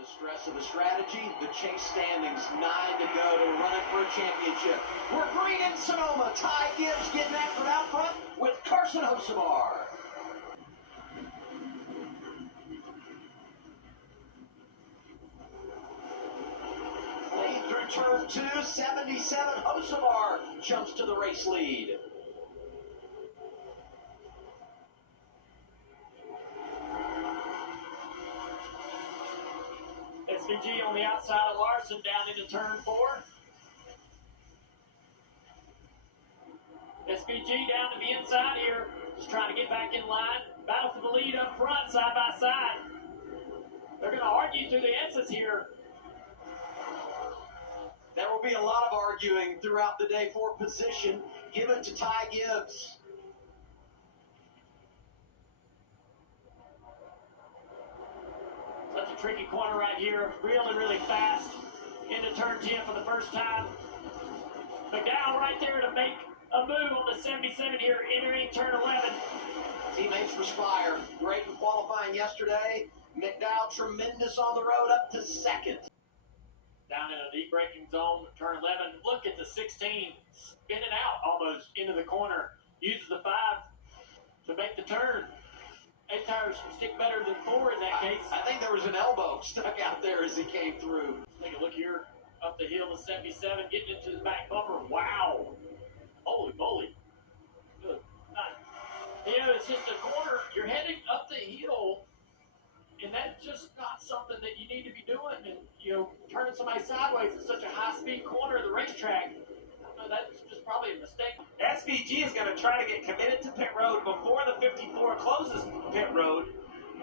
The stress of the strategy, the chase standings, 9 to go to run it for a championship. We're green in Sonoma. Ty Gibbs getting after it out front with Carson Hocevar. Lead through turn 2, 77. Hocevar jumps to the race lead. SVG on the outside of Larson down into turn 4. SVG down to the inside here, just trying to get back in line. Battle for the lead up front, side by side. They're going to argue through the S's here. There will be a lot of arguing throughout the day for position given to Ty Gibbs. Such a tricky corner right here, really, really fast into turn 10 for the first time. McDowell right there to make a move on the 77 here, entering turn 11. Teammates respire. Great in qualifying yesterday. McDowell tremendous on the road up to second. Down in a deep braking zone, turn 11. Look at the 16, spinning out almost into the corner. Uses the 5 to make the turn. 8 tires stick better than 4 in that case. I think there was an elbow stuck out there as he came through. Take a look here, up the hill to 77, getting into the back bumper. Wow. Holy moly. Good night. You know, it's just a corner. You're heading up the hill, and that's just not something that you need to be doing. And, you know, turning somebody sideways in such a high-speed corner of the racetrack, I don't know, that's just probably a mistake. SVG is going to try to get committed to pit road before the 54 closes pit road.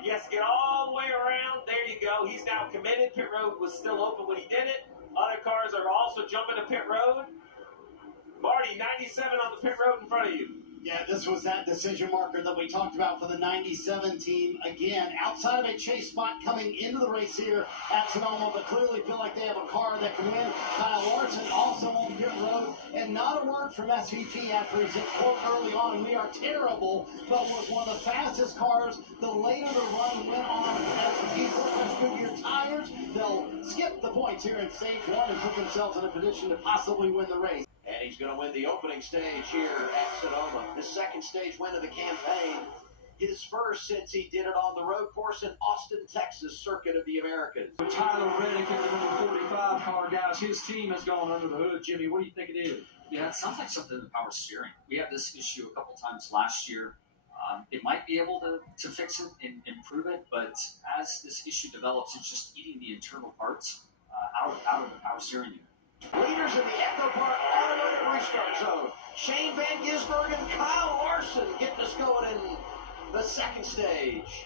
He has to get all the way around. There you go. He's now committed. Pit road was still open when he did it. Other cars are also jumping to pit road. Marty, 97 on the pit road in front of you. Yeah, this was that decision marker that we talked about for the 97 team. Again, outside of a chase spot coming into the race here at Sonoma, but clearly feel like they have a car that can win. Kyle Larson also on pit road, and not a word from SVG after his quote early on. We are terrible, but was one of the fastest cars. The later the run went on SVG fresh Goodyear tires, they'll skip the points here in stage 1 and put themselves in a position to possibly win the race. And he's going to win the opening stage here at Sonoma. The second stage win of the campaign. His first since he did it on the road course in Austin, Texas, Circuit of the Americas. Tyler Reddick and the number 45 car, guys. His team has gone under the hood. Jimmy, what do you think it is? Yeah, it sounds like something in the power steering. We had this issue a couple times last year. It might be able to fix it and improve it, but as this issue develops, it's just eating the internal parts out of the power steering unit. Leaders in the Echo Park Automotive Restart Zone. Shane Van Gisbergen, Kyle Larson getting us going in the second stage.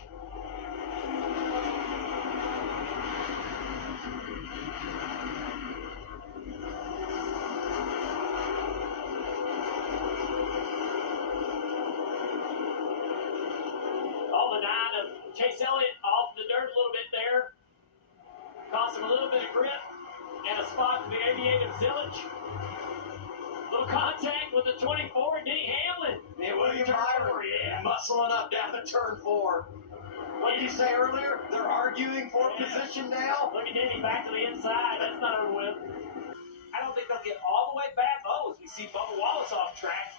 All the 9 of Chase Elliott off the dirt a little bit there. Cost him a little bit of grip. And a spot for the 88 of Zillage. Little contact with the 24, Denny Hamlin. And William Byron, muscling up down to turn 4. What did you say earlier? They're arguing for position now? Look at Denny back to the inside. That's not over with. I don't think they'll get all the way back. Oh, as we see Bubba Wallace off track.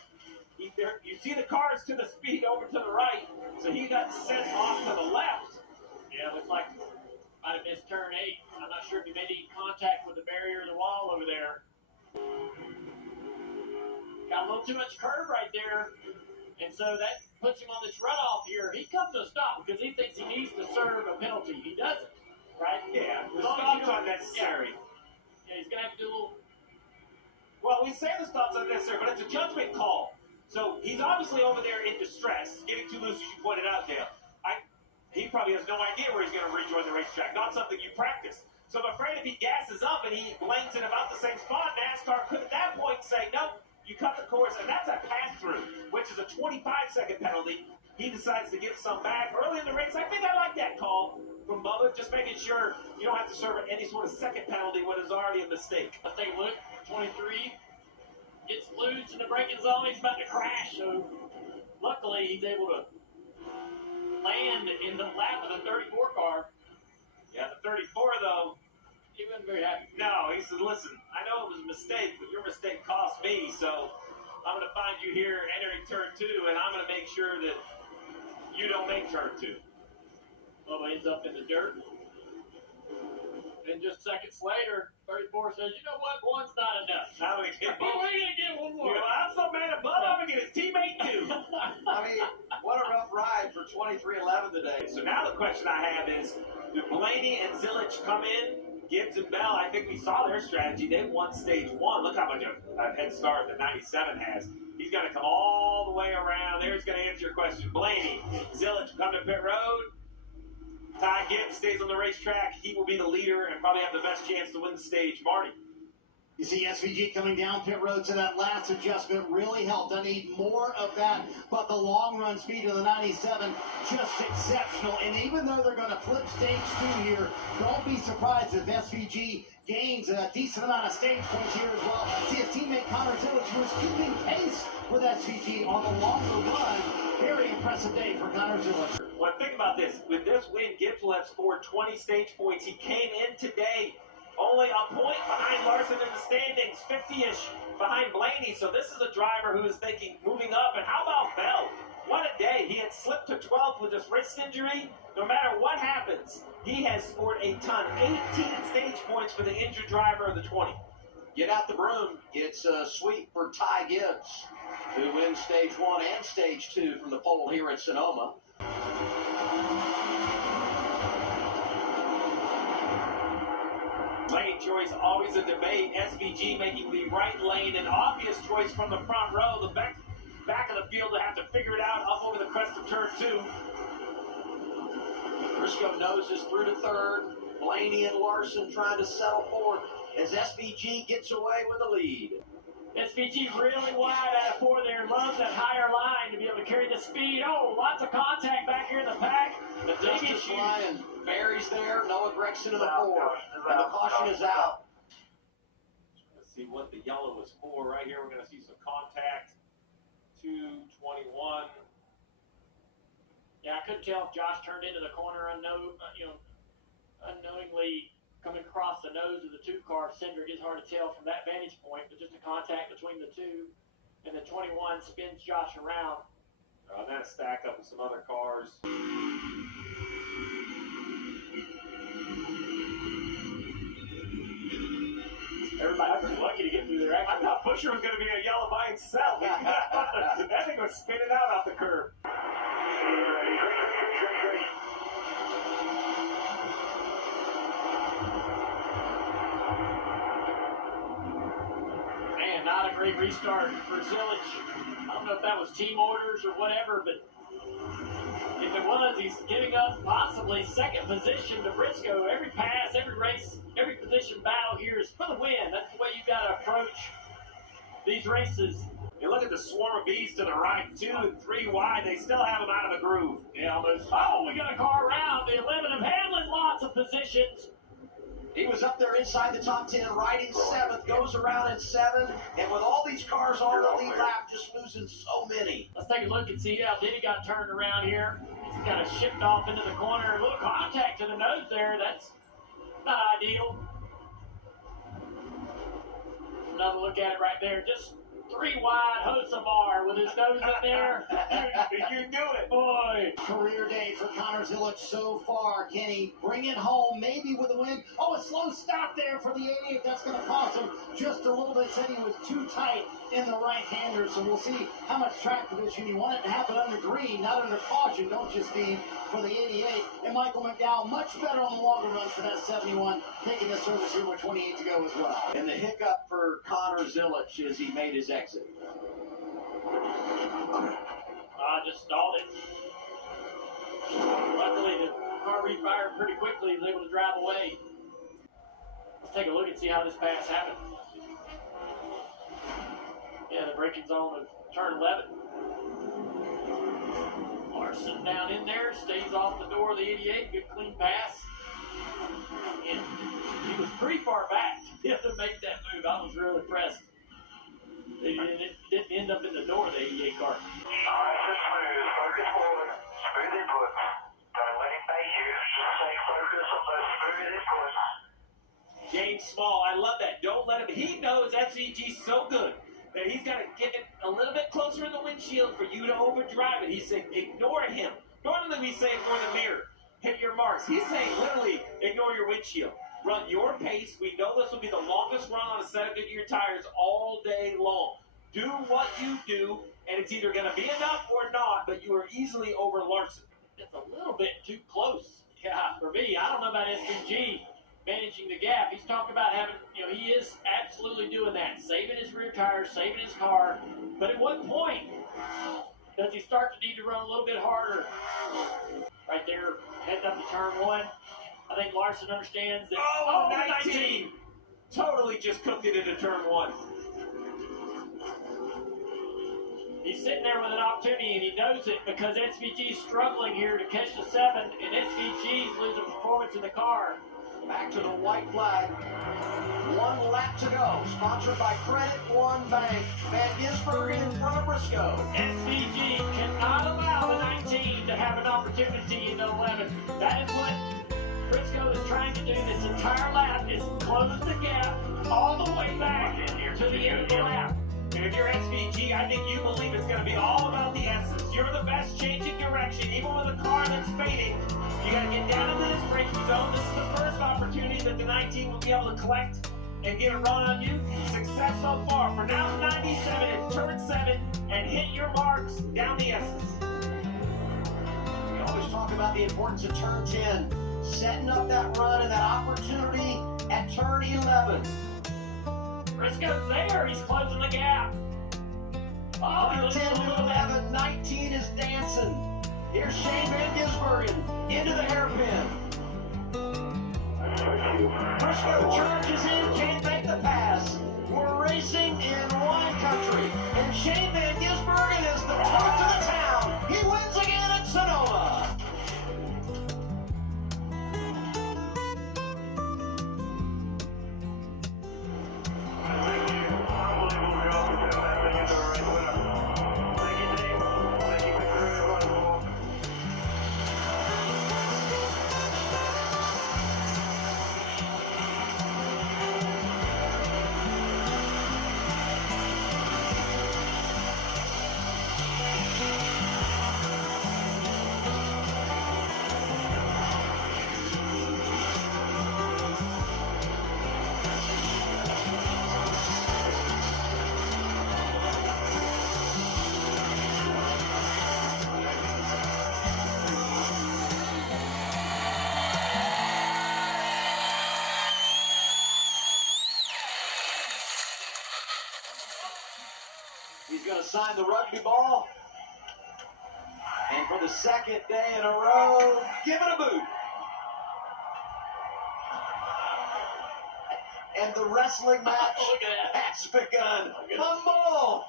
You see the cars to the speed over to the right, so he got sent off to the left. Yeah, looks like might have missed turn 8. I'm not sure if he made any contact with the barrier or the wall over there. Got a little too much curve right there, and so that puts him on this runoff here. He comes to a stop because he thinks he needs to serve a penalty. He doesn't, right? Yeah, the As long as stop's you don't- unnecessary. Yeah, he's going to have to do a little. Well, we say the stop's unnecessary, but it's a judgment call. So he's obviously over there in distress, getting too loose, as you pointed out, Dale. He probably has no idea where he's going to rejoin the racetrack, not something you practice. So I'm afraid if he gasses up and he lands in about the same spot, NASCAR could at that point say, nope, you cut the course, and that's a pass-through, which is a 25-second penalty. He decides to give some back early in the race. I think I like that call from Bubba, just making sure you don't have to serve any sort of second penalty when it's already a mistake. Let's take a look. 23 gets loose in the braking zone. He's about to crash, so luckily he's able to land in the lap of the 34 car. Yeah, the 34, though. he wasn't very happy. No, he said, listen, I know it was a mistake, but your mistake cost me, so I'm going to find you here entering turn 2, and I'm going to make sure that you don't make turn 2. Bubba ends up in the dirt. And just seconds later, 34 says, you know what, one's not enough. I'm going to get both. We're going to get one more. You know, I'm so mad at Bubba, I'm going to get his teammate too. I mean, what a rough ride for 23-11 today. So now the question I have is, do Blaney and Zilich come in? Gibbs and Bell, I think we saw their strategy. They won stage 1. Look how much a head start the 97 has. He's going to come all the way around. There's going to answer your question. Blaney, Zilich come to pit road. Ty Gibbs stays on the racetrack. He will be the leader and probably have the best chance to win the stage. Marty. You see SVG coming down pit road, so that last adjustment really helped. I need more of that, but the long run speed of the 97, just exceptional. And even though they're going to flip stage 2 here, don't be surprised if SVG gains a decent amount of stage points here as well. See his teammate Connor Zilich, who is keeping pace with SVG on the longer run. Very impressive day for Connor Zilich. Well, think about this. With this win, Gibbs will have scored 20 stage points. He came in today only a point behind Larson in the standings, 50-ish behind Blaney. So this is a driver who is thinking moving up. And how about Bell? What a day. He had slipped to 12th with his wrist injury. No matter what happens, he has scored a ton. 18 stage points for the injured driver of the 20. Get out the broom. It's a sweep for Ty Gibbs, who wins stage 1 and stage 2 from the pole here at Sonoma. Lane choice, always a debate. SVG making the right lane an obvious choice from the front row. The back of the field to have to figure it out up over the crest of turn 2. Briscoe noses through to third. Blaney and Larson trying to settle fourth as SVG gets away with the lead. SVG really wide out of 4 there. Loves that higher line to be able to carry the speed. Oh, lots of contact back here in the pack. The distance line, Barry's there. Noah Gregson in the 4. And the caution is out. Let's see what the yellow is for. Right here, we're going to see some contact. 2:21. Yeah, I couldn't tell if Josh turned into the corner unknowingly coming across the nose of the 2 car. Cindric is hard to tell from that vantage point, but just a contact between the 2. And the 21 spins Josh around. And then a stack up with some other cars. Everybody's lucky to get through there. I thought Busher was going to be a yellow by himself. That thing was spinning out off the curb. Man, not a great restart for Zilich. I don't know if that was team orders or whatever, but if it was, he's giving up possibly second position to Briscoe. Every pass, every race, every position battle here is for the win. That's the way you've got to approach these races. You look at the swarm of bees to the right, 2 and 3 wide. They still have them out of the groove. Yeah, almost. Oh, we got a car around the 11 of Hamlin. Lots of positions. He was up there inside the top 10, right in 7th, goes around in 7, and with all these cars on the lead lap, just losing so many. Let's take a look and see how Denny got turned around here. He's kind of shipped off into the corner. A little contact to the nose there. That's not ideal. Another look at it right there. Just 3 wide. Hosamar with his nose in there. You do it. Boy. Career day for Connor Zilich so far. Can he bring it home, maybe with a win? Oh, a slow stop there for the 88. That's going to cost him just a little bit. Said he was too tight in the right-hander, so we'll see how much track position you want it to happen under green, not under caution, don't you, Steve, for the 88. And Michael McDowell, much better on the longer run for that 71, taking the service here with 28 to go as well. And the hiccup for Connor Zilich as he made his exit. Just stalled it. Luckily, the car refired pretty quickly. He was able to drive away. Let's take a look and see how this pass happened. Yeah, the braking zone of turn 11. Larson down in there, stays off the door of the 88. Good clean pass. And he was pretty far back to make that move. I was really impressed. It didn't end up in the door of the 88 car. Nice and smooth. Focus forward. Smooth inputs. Don't let him bait you. Just stay focused on those smooth inputs. Game small. I love that. Don't let him. He knows SVG's so good that he's got to get it a little bit closer in the windshield for you to overdrive it. He's saying, ignore him. Normally we say ignore the mirror. Hit your marks. He's saying literally ignore your windshield. Run your pace. We know this will be the longest run on a set of Goodyear tires all day long. Do what you do, and it's either going to be enough or not, but you are easily over Larson. It's a little bit too close. Yeah, for me, I don't know about SVG managing the gap. He's talked about having, he is absolutely doing that, saving his rear tires, saving his car. But at what point does he start to need to run a little bit harder? Right there, heading up to turn one. I think Larson understands that. Oh, 19! Totally just cooked it into turn one. He's sitting there with an opportunity, and he knows it because SVG's struggling here to catch the 7, and SVG's losing performance in the car. Back to the white flag. 1 lap to go. Sponsored by Credit One Bank. Van Gisbergen in front of Briscoe. SVG cannot allow the 19 to have an opportunity in the 11. That is what Briscoe is trying to do this entire lap, is close the gap all the way back to the end of the lap. And if you're SVG, I think you believe it's going to be all about the S's. You're the best changing direction, even with a car that's fading. You got to get down into this braking zone. This is the first opportunity that the 19 will be able to collect and get a run on you. Success so far. For now, 97, it's turn 7, and hit your marks down the S's. We always talk about the importance of turn 10. Setting up that run and that opportunity at turn 11. Briscoe's there. He's closing the gap. Oh, he looks 10 a to little bit. 11. 19 is dancing. Here's Shane Van Gisbergen into the hairpin. Briscoe charges in, can't make the pass. We're racing in wine country, and Shane Van Gisbergen is the talk of the town. He wins again at Sonoma. He's going to sign the rugby ball. And for the second day in a row, give it a boot. And the wrestling match has begun. Fumble!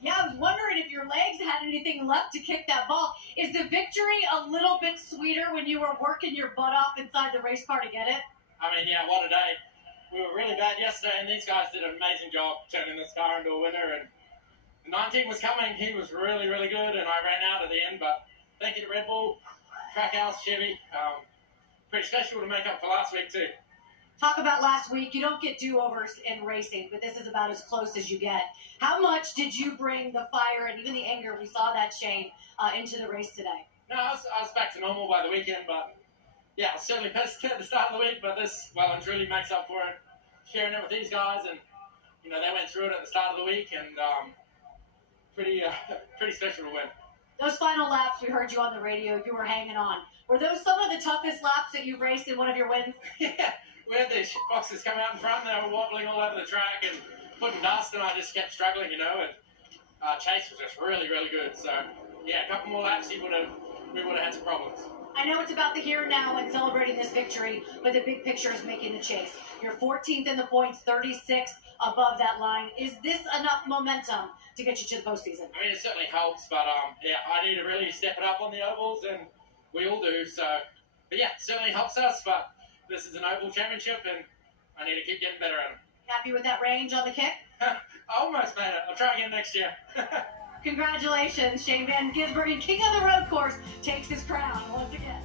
Yeah, I was wondering if your legs had anything left to kick that ball. Is the victory a little bit sweeter when you were working your butt off inside the race car to get it? I mean, yeah, what a day. We were really bad yesterday, and these guys did an amazing job turning this car into a winner. And the 19 was coming. He was really, really good, and I ran out at the end. But thank you to Red Bull, Trackhouse, Chevy. Pretty special to make up for last week, too. Talk about last week. You don't get do-overs in racing, but this is about as close as you get. How much did you bring the fire and even the anger, we saw that, Shane, into the race today? No, I was back to normal by the weekend, but yeah, I was certainly pissed at the start of the week, but this well and truly makes up for it. Sharing it with these guys, and you know they went through it at the start of the week, and pretty special to win. Those final laps, we heard you on the radio, you were hanging on. Were those some of the toughest laps that you've raced in one of your wins? Yeah, we had these boxes come out in front, and they were wobbling all over the track and putting dust, and I just kept struggling, you know, and Chase was just really, really good. So, yeah, a couple more laps, we would have had some problems. I know it's about the here and now and celebrating this victory, but the big picture is making the chase. You're 14th in the points, 36th above that line. Is this enough momentum to get you to the postseason? I mean, it certainly helps, but yeah, I need to really step it up on the ovals, and we all do. So, but yeah, it certainly helps us. But this is an oval championship, and I need to keep getting better at them. Happy with that range on the kick? I almost made it. I'll try again next year. Congratulations, Shane Van Gisbergen, king of the road course, takes his crown once again.